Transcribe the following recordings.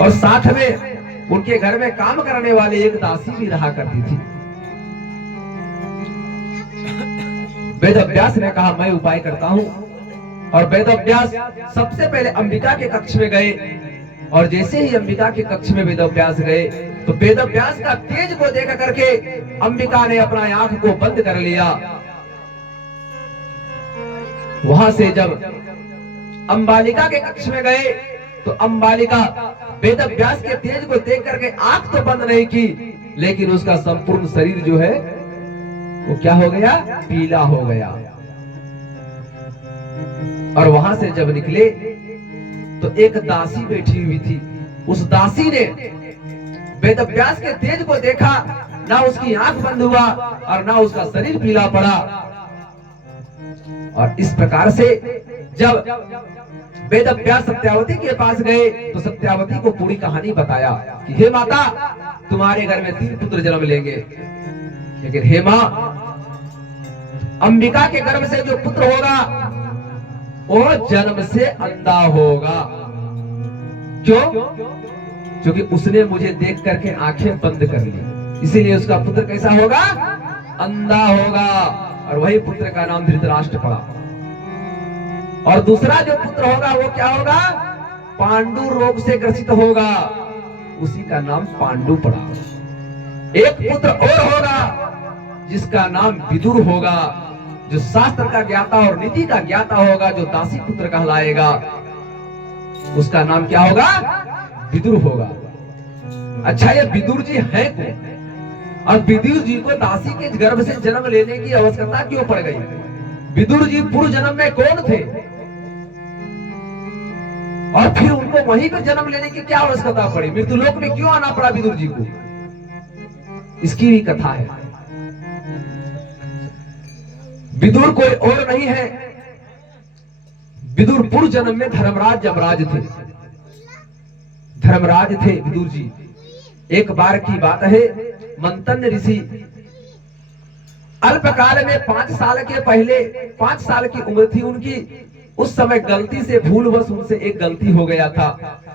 और साथ में उनके घर में काम करने वाली एक दासी भी रहा करती थी। वेदव्यास ने कहा मैं उपाय करता हूं, और वेदव्यास सबसे पहले अंबिका के कक्ष में गए, और जैसे ही अंबिका के कक्ष में वेदव्यास गए तो वेदव्यास का तेज को देख करके अंबिका ने अपना आंख को बंद कर लिया। वहां से जब अंबालिका के कक्ष में गए तो अंबालिका वेदव्यास के तेज को देख करके आंख तो बंद नहीं की, लेकिन उसका संपूर्ण शरीर जो है वो क्या हो गया, पीला हो गया। और वहां से जब निकले तो एक दासी बैठी हुई थी। उस दासी ने वेदव्यास के तेज को देखा, ना उसकी आंख बंद हुआ और ना उसका शरीर पीला पड़ा। और इस प्रकार से जब वेदव्यास सत्यावती के पास गए तो सत्यावती को पूरी कहानी बताया कि हे माता, तुम्हारे घर में 3 पुत्र जन्म लेंगे, लेकिन हे मां, अंबिका के गर्भ से जो पुत्र होगा वो जन्म से अंधा होगा। क्यों? क्योंकि उसने मुझे देख करके आंखें बंद कर ली, इसीलिए उसका पुत्र कैसा होगा, अंधा होगा। और वही पुत्र का नाम धृतराष्ट्र पड़ा। और दूसरा जो पुत्र होगा वो क्या होगा, पांडु रोग से ग्रसित होगा, उसी का नाम पांडु पड़ा। एक पुत्र और होगा जिसका नाम विदुर होगा, जो शास्त्र का ज्ञाता और नीति का ज्ञाता होगा, जो दासी पुत्र कहलाएगा, उसका नाम क्या होगा, विदुर होगा। अच्छा, ये विदुर जी है कौन? और विदुर जी को दासी के गर्भ से जन्म लेने की आवश्यकता क्यों पड़ गई? विदुर जी पूर्व जन्म में कौन थे, और फिर उनको वहीं पर जन्म लेने की क्या आवश्यकता पड़ी? मृत्युलोक में क्यों आना पड़ा विदुर जी को? इसकी भी कथा है। विदुर कोई और नहीं है, विदुर पूर्व जन्म में धर्मराज यमराज थे। धर्मराज थे विदुर जी। एक बार की बात है, मंतन ऋषि अल्पकाल में 5 साल के पहले, 5 साल की उम्र थी उनकी, उस समय गलती से भूलवश उनसे एक गलती हो गया था।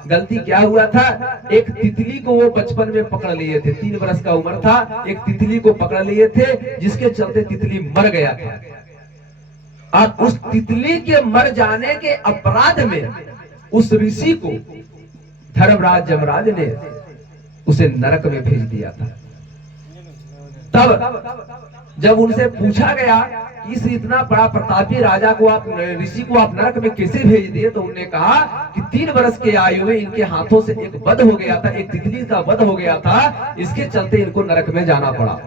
गलती क्या हुआ था, एक तितली को वो बचपन में पकड़ लिए थे। 3 वर्ष का उम्र था, एक तितली को पकड़ लिए थे, जिसके चलते तितली मर गया था। और उस तितली के मर जाने के अपराध में उस ऋषि को धर्मराज यमराज ने उसे नरक में भेज दिया था। तब जब उनसे पूछा गया कि इस इतना बड़ा प्रतापी राजा को, आप ऋषि को आप नरक में कैसे भेज दिए, तो उन्होंने कहा कि 3 वर्ष के आयु में इनके हाथों से एक वध हो गया था, एक तितली का वध हो गया था, इसके चलते इनको नरक में जाना पड़ा।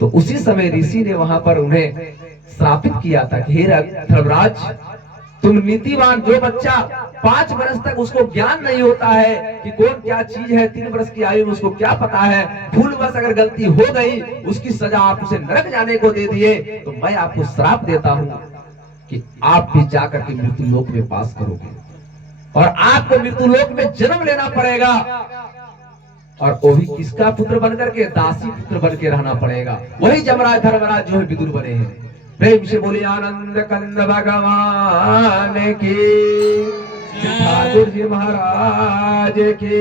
तो उसी समय ऋषि ने वहां पर उन्हें श्रापित किया था कि हे धर्मराज, तुम नीतिवान, जो बच्चा 5 वर्ष तक उसको ज्ञान नहीं होता है कि कौन क्या चीज है, 3 वर्ष की आयु में उसको क्या पता है, भूलवश अगर गलती हो गई, उसकी सजा आप उसे नरक जाने को दे दिए, तो मैं आपको श्राप देता हूं कि आप भी जाकर के मृत्युलोक में वास करोगे, और आपको मृत्युलोक में जन्म लेना पड़ेगा, और वो भी किसका पुत्र बनकर के, दासी पुत्र बन के रहना पड़ेगा। वही यमराज धर्मराज जो है विदुर बने हैं। प्रेम से बोले आनंद कंद भगवान की, ठाकुर जी महाराज की।